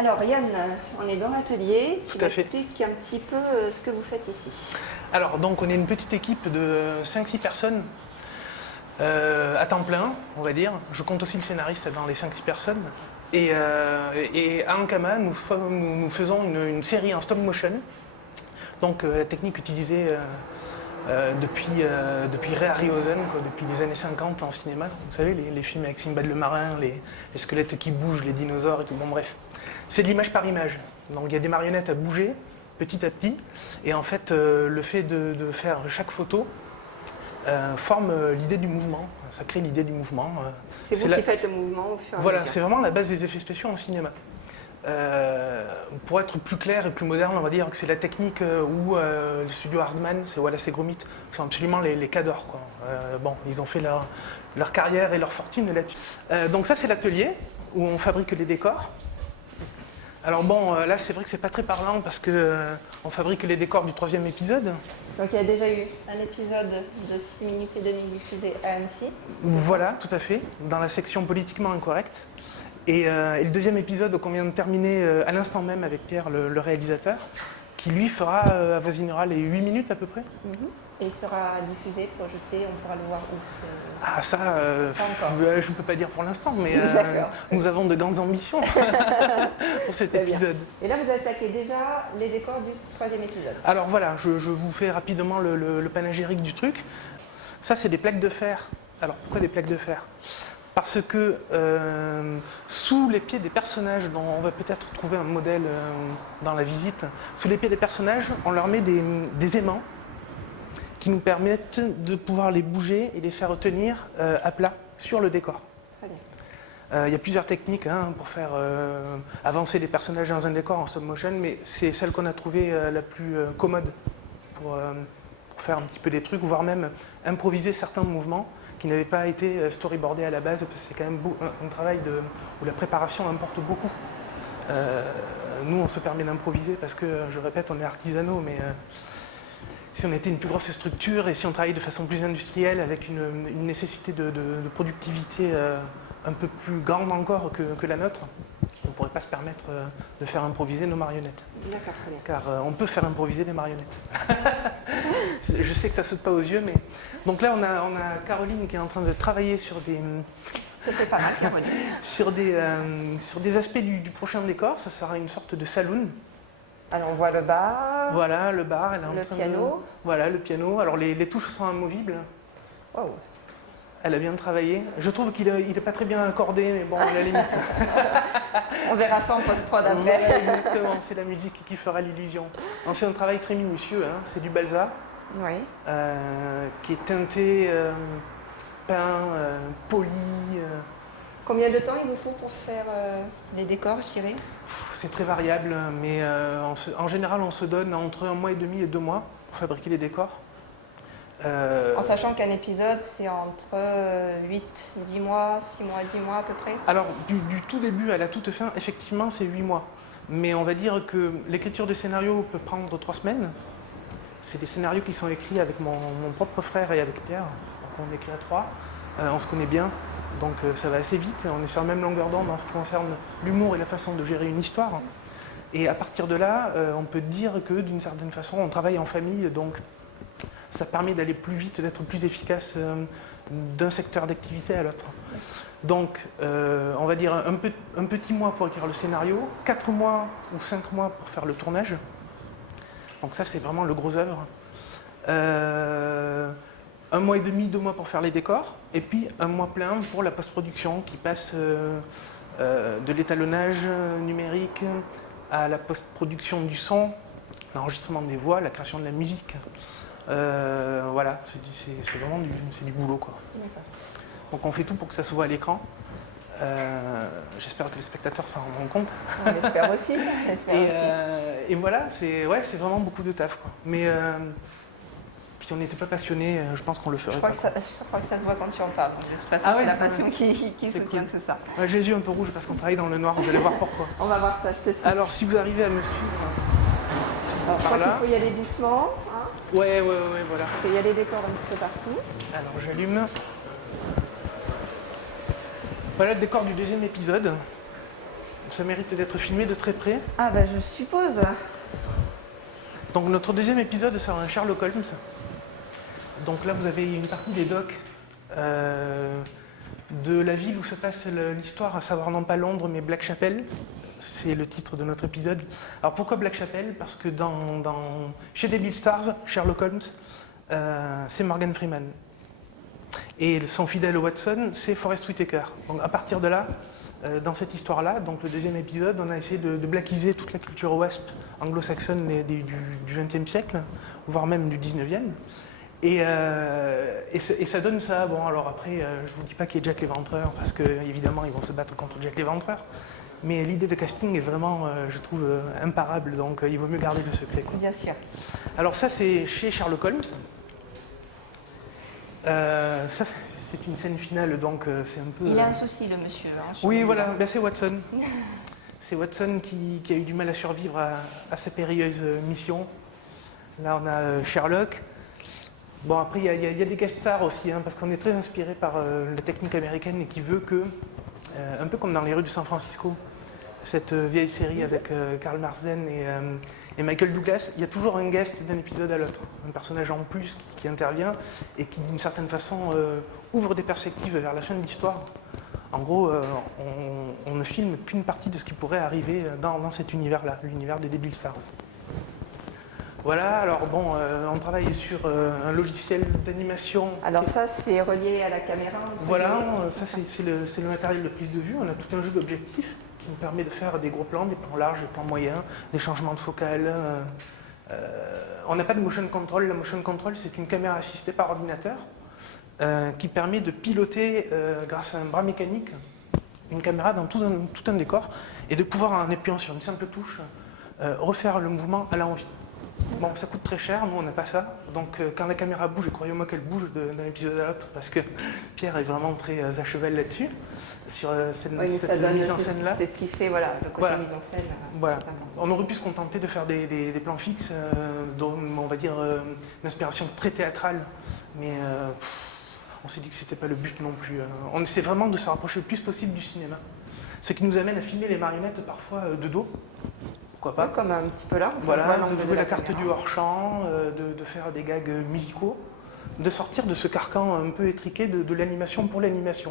Alors Yann, on est dans l'atelier, tu Tout à fait. m'expliques un petit peu ce que vous faites ici. Alors donc on est une petite équipe de 5-6 personnes à temps plein, on va dire. Je compte aussi le scénariste dans les 5-6 personnes. Et à Ankama, nous faisons une série en stop motion. Donc la technique utilisée depuis Ray Harryhausen, depuis les années 50 en cinéma. Vous savez, les films avec Sinbad le marin, les squelettes qui bougent, les dinosaures et tout. Bon bref, c'est de l'image par image. Donc il y a des marionnettes à bouger petit à petit. Et en fait, le fait de faire chaque photo forme l'idée du mouvement. Ça crée l'idée du mouvement. C'est vous qui faites le mouvement au fur et à Voilà, mesure. c'est vraiment la base des effets spéciaux en cinéma. Pour être plus clair et plus moderne, on va dire que c'est la technique où les studios Hardman, c'est Wallace et Gromit, qui sont absolument les cadors, quoi. Bon, ils ont fait leur carrière et leur fortune là-dessus. Donc ça, c'est l'atelier où on fabrique les décors. Alors bon, là, c'est vrai que c'est pas très parlant parce que on fabrique les décors du 3e épisode. Donc il y a déjà eu un épisode de 6 minutes et demie diffusé à Annecy. Voilà, tout à fait, dans la section politiquement incorrecte. Et le 2e épisode qu'on vient de terminer à l'instant même avec Pierre, le réalisateur, qui lui avoisinera les 8 minutes à peu près. Et il sera diffusé, projeté, on pourra le voir où Ah ça, Pas encore. je ne peux pas dire pour l'instant, mais D'accord. nous avons de grandes ambitions pour cet Très bien. épisode. Et là vous attaquez déjà les décors du 3e épisode. Alors voilà, je vous fais rapidement le panégyrique du truc. Ça, c'est des plaques de fer. Alors pourquoi des plaques de fer ? Parce que sous les pieds des personnages, dont on va peut-être trouver un modèle dans la visite, sous les pieds des personnages, on leur met des aimants qui nous permettent de pouvoir les bouger et les faire tenir à plat sur le décor. Très bien. Il y a plusieurs techniques pour faire avancer les personnages dans un décor en stop motion, mais c'est celle qu'on a trouvée la plus commode pour faire un petit peu des trucs, voire même improviser certains mouvements qui n'avaient pas été storyboardés à la base, parce que c'est quand même un travail où la préparation importe beaucoup. Nous, on se permet d'improviser parce que, je répète, on est artisanaux, mais si on était une plus grosse structure et si on travaillait de façon plus industrielle, avec une nécessité de productivité un peu plus grande encore que la nôtre, on ne pourrait pas se permettre de faire improviser nos marionnettes. D'accord, très bien. Car on peut faire improviser des marionnettes. Je sais que ça saute pas aux yeux, mais... Donc là, on a Caroline qui est en train de travailler sur C'est pas mal, Caroline. sur des aspects du prochain décor. Ça sera une sorte de saloon. Alors on voit le bar, Voilà, le bar. Elle est en le train piano. Voilà, le piano. Alors les touches sont amovibles. Wow. Elle a bien travaillé. Je trouve qu'il est pas très bien accordé, mais bon, à la limite. On verra ça en post-prod après. Voilà, exactement, c'est la musique qui fera l'illusion. Donc, c'est un travail très minutieux, hein. C'est du balsa Oui. qui est teinté, peint, poli. Combien de temps il vous faut pour faire les décors, je dirais? C'est très variable, mais en général, on se donne entre 1 mois et demi et 2 mois pour fabriquer les décors. En sachant qu'un épisode, c'est entre 8, 10 mois, 6 mois, 10 mois à peu près. Alors, du tout début à la toute fin, effectivement, c'est 8 mois. Mais on va dire que l'écriture de scénario peut prendre 3 semaines. C'est des scénarios qui sont écrits avec mon propre frère et avec Pierre. Donc on écrit à 3. On se connaît bien, donc ça va assez vite. On est sur la même longueur d'onde en ce qui concerne l'humour et la façon de gérer une histoire. Et à partir de là, on peut dire que d'une certaine façon, on travaille en famille, donc ça permet d'aller plus vite, d'être plus efficace d'un secteur d'activité à l'autre. Donc, on va dire un petit mois pour écrire le scénario, 4 mois ou 5 mois pour faire le tournage. Donc ça, c'est vraiment le gros œuvre. 1 mois et demi, 2 mois pour faire les décors, et puis 1 mois plein pour la post-production qui passe de l'étalonnage numérique à la post-production du son, l'enregistrement des voix, la création de la musique. Voilà, c'est vraiment du boulot, quoi. D'accord. Donc on fait tout pour que ça se voit à l'écran. J'espère que les spectateurs s'en rendront compte. On espère aussi. Et voilà, c'est vraiment beaucoup de taf, quoi. Mais si on n'était pas passionné, je pense qu'on le ferait. Je crois que ça se voit quand tu en parles. De toute façon, Ah ouais, c'est la ouais. passion qui soutient cool. tout ça. Ouais, j'ai les yeux un peu rouges parce qu'on travaille dans le noir, vous allez voir pourquoi. On va voir ça, je te suis. Alors si vous arrivez à me suivre, Alors, je par crois qu'il là. faut y aller doucement, hein, Ouais, voilà. parce qu'il y a les décors un petit peu partout. Alors j'allume. Voilà le décor du 2e épisode. Ça mérite d'être filmé de très près. Ah bah je suppose. Donc notre deuxième épisode sera un Sherlock Holmes. Donc là vous avez une partie des docks de la ville où se passe l'histoire, à savoir non pas Londres mais Blackchapel. C'est le titre de notre épisode. Alors pourquoi Blackchapel? Parce que chez Devil Stars, Sherlock Holmes, c'est Morgan Freeman. Et son fidèle Watson, c'est Forest Whitaker. Donc à partir de là, dans cette histoire-là, donc le deuxième épisode, on a essayé de blackiser toute la culture WASP anglo-saxonne du XXe siècle, voire même du XIXe. Et ça donne ça. Bon, alors après, je vous dis pas qu'il y ait Jack l'Éventreur, parce qu'évidemment, ils vont se battre contre Jack l'Éventreur. Mais l'idée de casting est vraiment, je trouve, imparable, donc il vaut mieux garder le secret, quoi. Bien sûr. Alors ça, c'est chez Sherlock Holmes. Ça, c'est une scène finale, donc c'est un peu... Il a un souci, le monsieur. Hein, oui, voilà, ben, c'est Watson. C'est Watson qui a eu du mal à survivre à sa périlleuse mission. Là, on a Sherlock. Bon, après, il y a des guest stars aussi, hein, parce qu'on est très inspiré par la technique américaine et qui veut que, un peu comme dans Les rues de San Francisco, cette vieille série avec Karl Marsden et Michael Douglas, il y a toujours un guest d'un épisode à l'autre, un personnage en plus qui intervient et qui, d'une certaine façon, ouvre des perspectives vers la fin de l'histoire. En gros, on ne filme qu'une partie de ce qui pourrait arriver dans cet univers-là, l'univers des Devil Stars. Voilà, alors bon, on travaille sur un logiciel d'animation. Alors ça, c'est relié à la caméra? Voilà, ça c'est le matériel de prise de vue. On a tout un jeu d'objectifs qui nous permet de faire des gros plans, des plans larges, des plans moyens, des changements de focale. On n'a pas de motion control. La motion control, c'est une caméra assistée par ordinateur qui permet de piloter, grâce à un bras mécanique, une caméra dans tout un décor et de pouvoir, en appuyant sur une simple touche, refaire le mouvement à l'envie. Bon, ça coûte très cher, nous on n'a pas ça. Donc quand la caméra bouge, et croyez-moi qu'elle bouge d'un épisode à l'autre, parce que Pierre est vraiment très à cheval là-dessus, sur cette mise en scène-là. C'est ce qui fait, voilà, le côté mise en scène. Voilà. On aurait pu se contenter de faire des plans fixes, dont on va dire une inspiration très théâtrale, mais on s'est dit que c'était pas le but non plus. On essaie vraiment de se rapprocher le plus possible du cinéma. Ce qui nous amène à filmer les marionnettes parfois de dos. Pourquoi pas. Ouais, comme un petit peu là. Voilà, de jouer la carte du hors-champ, de faire des gags musicaux, de sortir de ce carcan un peu étriqué de l'animation pour l'animation.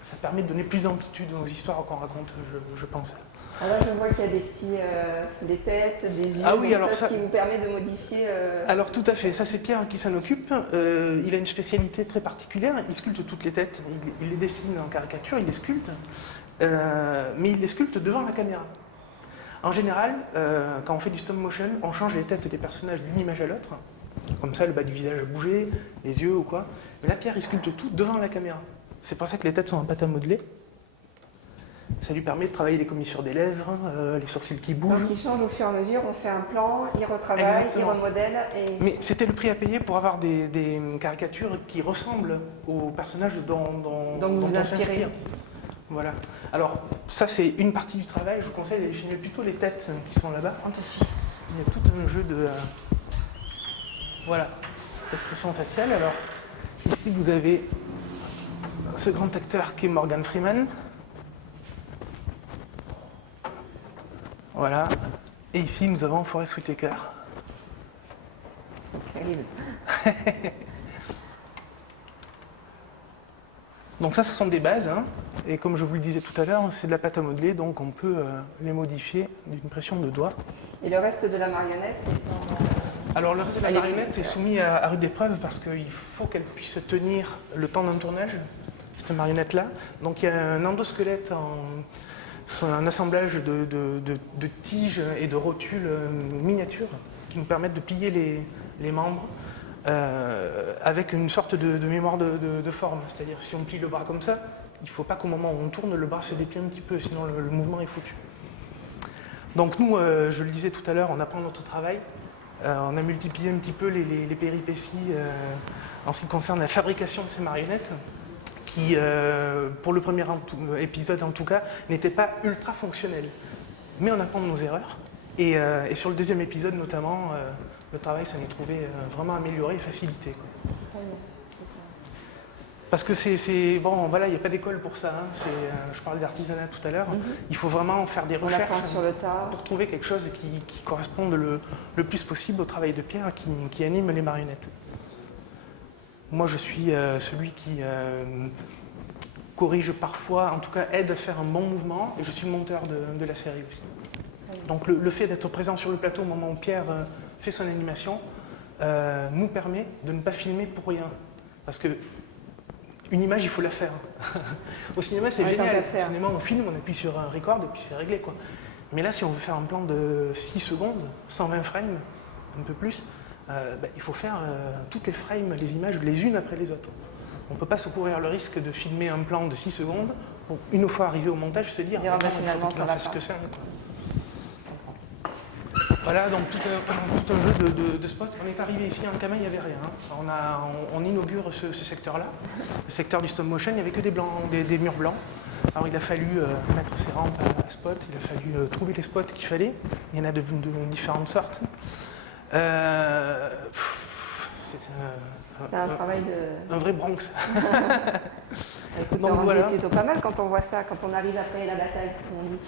Ça permet de donner plus d'amplitude aux histoires qu'on raconte, je pense. Alors là, je vois qu'il y a des têtes, des yeux, oui, alors ça qui nous permet de modifier... Alors tout à fait, ça c'est Pierre qui s'en occupe. Il a une spécialité très particulière, il sculpte toutes les têtes, il les dessine en caricature, il les sculpte, mais il les sculpte devant la caméra. En général, quand on fait du stop motion, on change les têtes des personnages d'une image à l'autre. Comme ça, le bas du visage a bougé, les yeux ou quoi. Mais là, Pierre, il sculpte tout devant la caméra. C'est pour ça que les têtes sont en pâte à modeler. Ça lui permet de travailler les commissures des lèvres, les sourcils qui bougent. Donc il change au fur et à mesure, on fait un plan, il retravaille, il remodèle. Mais c'était le prix à payer pour avoir des caricatures qui ressemblent aux personnages dont vous on inspirez. s'inspire. Voilà. Alors, ça, c'est une partie du travail. Je vous conseille d'aller filmer plutôt les têtes qui sont là-bas. On te suit. Il y a tout un jeu de... voilà, d'expression faciale. Alors, ici, vous avez ce grand acteur qui est Morgan Freeman. Voilà. Et ici, nous avons Forest Whitaker. C'est terrible. Donc ça, ce sont des bases, hein. Et comme je vous le disais tout à l'heure, c'est de la pâte à modeler, donc on peut les modifier d'une pression de doigt. Et le reste de la marionnette Alors le reste de la marionnette est soumis à rude épreuve parce qu'il faut qu'elle puisse tenir le temps d'un tournage, cette marionnette-là. Donc il y a un endosquelette, un assemblage de tiges et de rotules miniatures qui nous permettent de plier les membres. Avec une sorte de mémoire de forme. C'est-à-dire, si on plie le bras comme ça, il ne faut pas qu'au moment où on tourne, le bras se déplie un petit peu, sinon le mouvement est foutu. Donc nous, je le disais tout à l'heure, on apprend notre travail. On a multiplié un petit peu les péripéties en ce qui concerne la fabrication de ces marionnettes, qui, pour le premier épisode en tout cas, n'étaient pas ultra fonctionnelles. Mais on apprend de nos erreurs. Et sur le deuxième épisode notamment, le travail s'en est trouvé vraiment amélioré et facilité. Parce que bon, voilà, il n'y a pas d'école pour ça. Hein. Je parlais d'artisanat tout à l'heure. Il faut vraiment faire des recherches sur le tas pour trouver quelque chose qui corresponde le plus possible au travail de Pierre qui anime les marionnettes. Moi, je suis celui qui corrige parfois, en tout cas aide à faire un bon mouvement, et je suis le monteur de la série aussi. Donc le fait d'être présent sur le plateau au moment où Pierre fait son animation nous permet de ne pas filmer pour rien. Parce que une image, il faut la faire. Au cinéma, c'est génial. Au cinéma, on filme, on appuie sur un record et puis c'est réglé, quoi. Mais là, si on veut faire un plan de 6 secondes, 120 frames, un peu plus, il faut faire toutes les frames, les images, les unes après les autres. On ne peut pas se courir le risque de filmer un plan de 6 secondes pour, une fois arrivé au montage, se dire finalement, ça va pas. Voilà, donc tout un jeu de spots. On est arrivé ici en Kama, il n'y avait rien. Hein. On inaugure ce secteur-là. Le secteur du stop motion, il n'y avait que des murs blancs. Alors il a fallu mettre ces rampes à spots, il a fallu trouver les spots qu'il fallait. Il y en a de différentes sortes. C'était un travail de... Un vrai Bronx. Écoute, donc voilà. C'est plutôt pas mal quand on voit ça, quand on arrive après la bataille, comme on dit.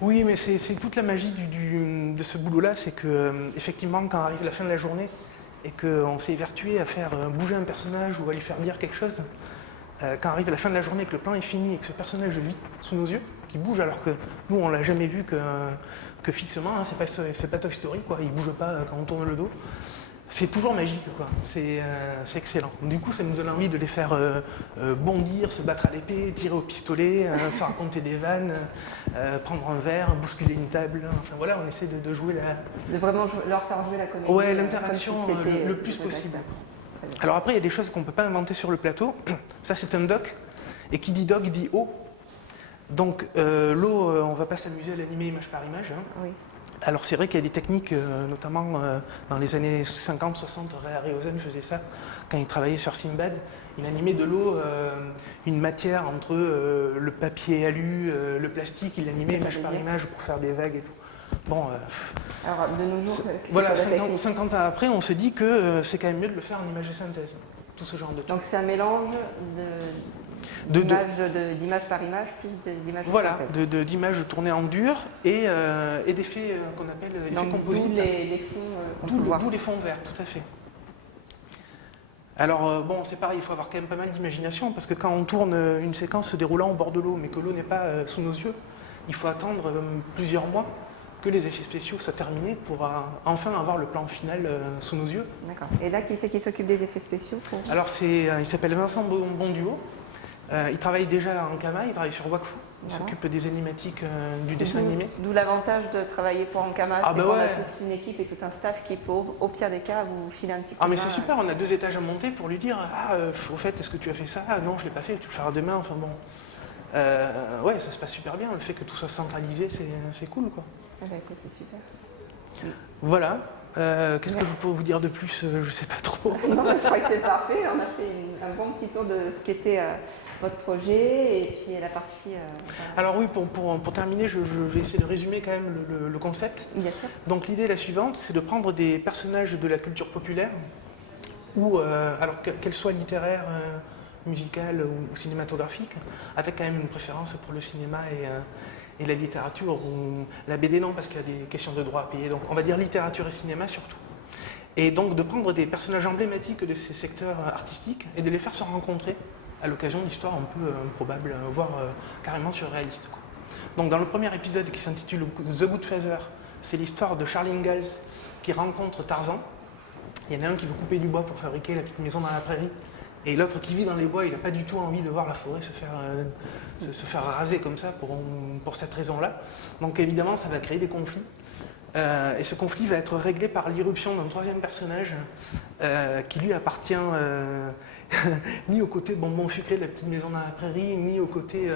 Oui, mais c'est toute la magie de ce boulot-là, c'est que effectivement, quand arrive la fin de la journée et qu'on s'est évertué à faire bouger un personnage ou à lui faire dire quelque chose, quand arrive la fin de la journée, que le plan est fini et que ce personnage vit sous nos yeux, qui bouge alors que nous on l'a jamais vu que fixement, hein, c'est pas Toy Story, quoi, il bouge pas quand on tourne le dos. C'est toujours magique, quoi. C'est excellent. Du coup, ça nous donne envie de les faire bondir, se battre à l'épée, tirer au pistolet, se raconter des vannes, prendre un verre, bousculer une table. Enfin voilà, on essaie de jouer de vraiment leur faire jouer la comédie. Ouais, l'interaction le plus possible. Alors après, il y a des choses qu'on ne peut pas inventer sur le plateau. Ça, c'est un doc. Et qui dit doc dit eau. Donc l'eau, on ne va pas s'amuser à l'animer image par image. Hein. Oui. Alors c'est vrai qu'il y a des techniques, notamment dans les années 50-60, Ray Harryhausen faisait ça quand il travaillait sur Sinbad. Il animait de l'eau, une matière entre le papier alu, le plastique, il l'animait image par image pour faire des vagues et tout. Bon, alors de nos jours, voilà, 50 ans après, on se dit que c'est quand même mieux de le faire en image de synthèse, tout ce genre de trucs. Donc c'est un mélange d'image par image plus d'images voilà, de synthèse. d'images tournées en dur et d'effets qu'on appelle effets composites. D'où les fonds qu'on peut voir. D'où les fonds verts, tout à fait. Alors bon, c'est pareil, il faut avoir quand même pas mal d'imagination parce que quand on tourne une séquence se déroulant au bord de l'eau mais que l'eau n'est pas sous nos yeux, il faut attendre plusieurs mois que les effets spéciaux soient terminés pour enfin avoir le plan final sous nos yeux. D'accord. Et là, qui c'est qui s'occupe des effets spéciaux Alors il s'appelle Vincent Bonduo. Il travaille déjà en Kama, il travaille sur Wakfu. Il s'occupe des animatiques du dessin animé. D'où l'avantage de travailler pour Ankama, c'est qu'on a toute une équipe et tout un staff qui peut, au pire des cas, vous filer un petit coup de main. Mais c'est super, on a 2 étages à monter pour lui dire au fait, est-ce que tu as fait ça? Non, je ne l'ai pas fait, tu le feras demain. Enfin bon. Ouais, ça se passe super bien. Le fait que tout soit centralisé, c'est cool, quoi. Ah bah écoute, c'est super. Voilà. Qu'est-ce que je peux vous dire de plus? Je ne sais pas trop. Non, je crois que c'est parfait. On a fait un bon petit tour de ce qu'était votre projet et puis la partie... Alors oui, pour terminer, je vais essayer de résumer quand même le concept. Bien sûr. Donc l'idée est la suivante, c'est de prendre des personnages de la culture populaire, ou alors qu'elles soient littéraires, musicales ou cinématographiques, avec quand même une préférence pour le cinéma et la littérature, ou la BD non, parce qu'il y a des questions de droit à payer, donc on va dire littérature et cinéma surtout. Et donc de prendre des personnages emblématiques de ces secteurs artistiques et de les faire se rencontrer à l'occasion d'histoires un peu improbables, voire carrément surréalistes, quoi. Donc dans le premier épisode qui s'intitule The Good Feather, c'est l'histoire de Charles Ingalls qui rencontre Tarzan. Il y en a un qui veut couper du bois pour fabriquer la petite maison dans la prairie, et l'autre qui vit dans les bois, il n'a pas du tout envie de voir la forêt se faire raser comme ça pour cette raison-là. Donc évidemment, ça va créer des conflits. Et ce conflit va être réglé par l'irruption d'un 3e personnage qui lui appartient ni au côté bonbon sucré de la petite maison dans la prairie, ni au côté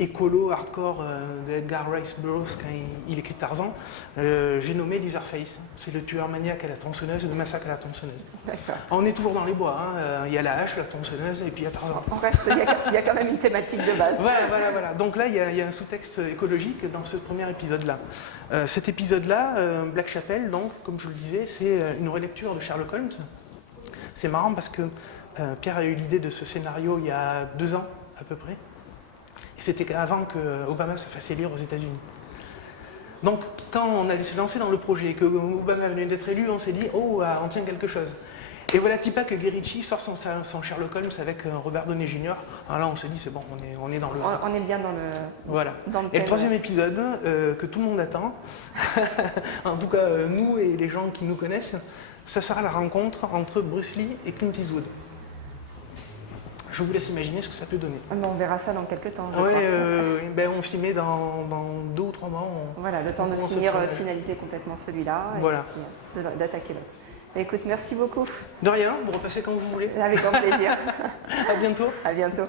écolo, hardcore de Edgar Rice Burroughs quand il écrit Tarzan. J'ai nommé Leatherface. C'est le tueur maniaque à la tronçonneuse, le massacre à la tronçonneuse. D'accord. On est toujours dans les bois. Hein. Il y a la hache, la tronçonneuse et puis il y a Tarzan. On reste, il y a quand même une thématique de base. Voilà. Donc là, il y a un sous-texte écologique dans ce premier épisode-là. Cet épisode-là, Black Chapel, donc, comme je le disais, c'est une relecture de Sherlock Holmes. C'est marrant parce que Pierre a eu l'idée de ce scénario il y a 2 ans à peu près. Et c'était avant que Obama se fasse élire aux États-Unis. Donc, quand on a s'est lancé dans le projet et que Obama venait d'être élu, on s'est dit, oh, on tient quelque chose. Et voilà, Tipa que Guerrici sort son Sherlock Holmes avec Robert Downey Jr. Alors là, on se dit, c'est bon, on est dans le... On est bien dans le... Voilà. Dans le et le 3e épisode, que tout le monde attend, en tout cas nous et les gens qui nous connaissent, ça sera la rencontre entre Bruce Lee et Clint Eastwood. Je vous laisse imaginer ce que ça peut donner. On verra ça dans quelques temps. Oui, on s'y met dans 2 ou 3 mois. Voilà, le temps de finaliser complètement celui-là voilà. Et puis d'attaquer l'autre. Écoute, merci beaucoup. De rien, vous repassez quand vous voulez. Avec grand plaisir. À bientôt. À bientôt.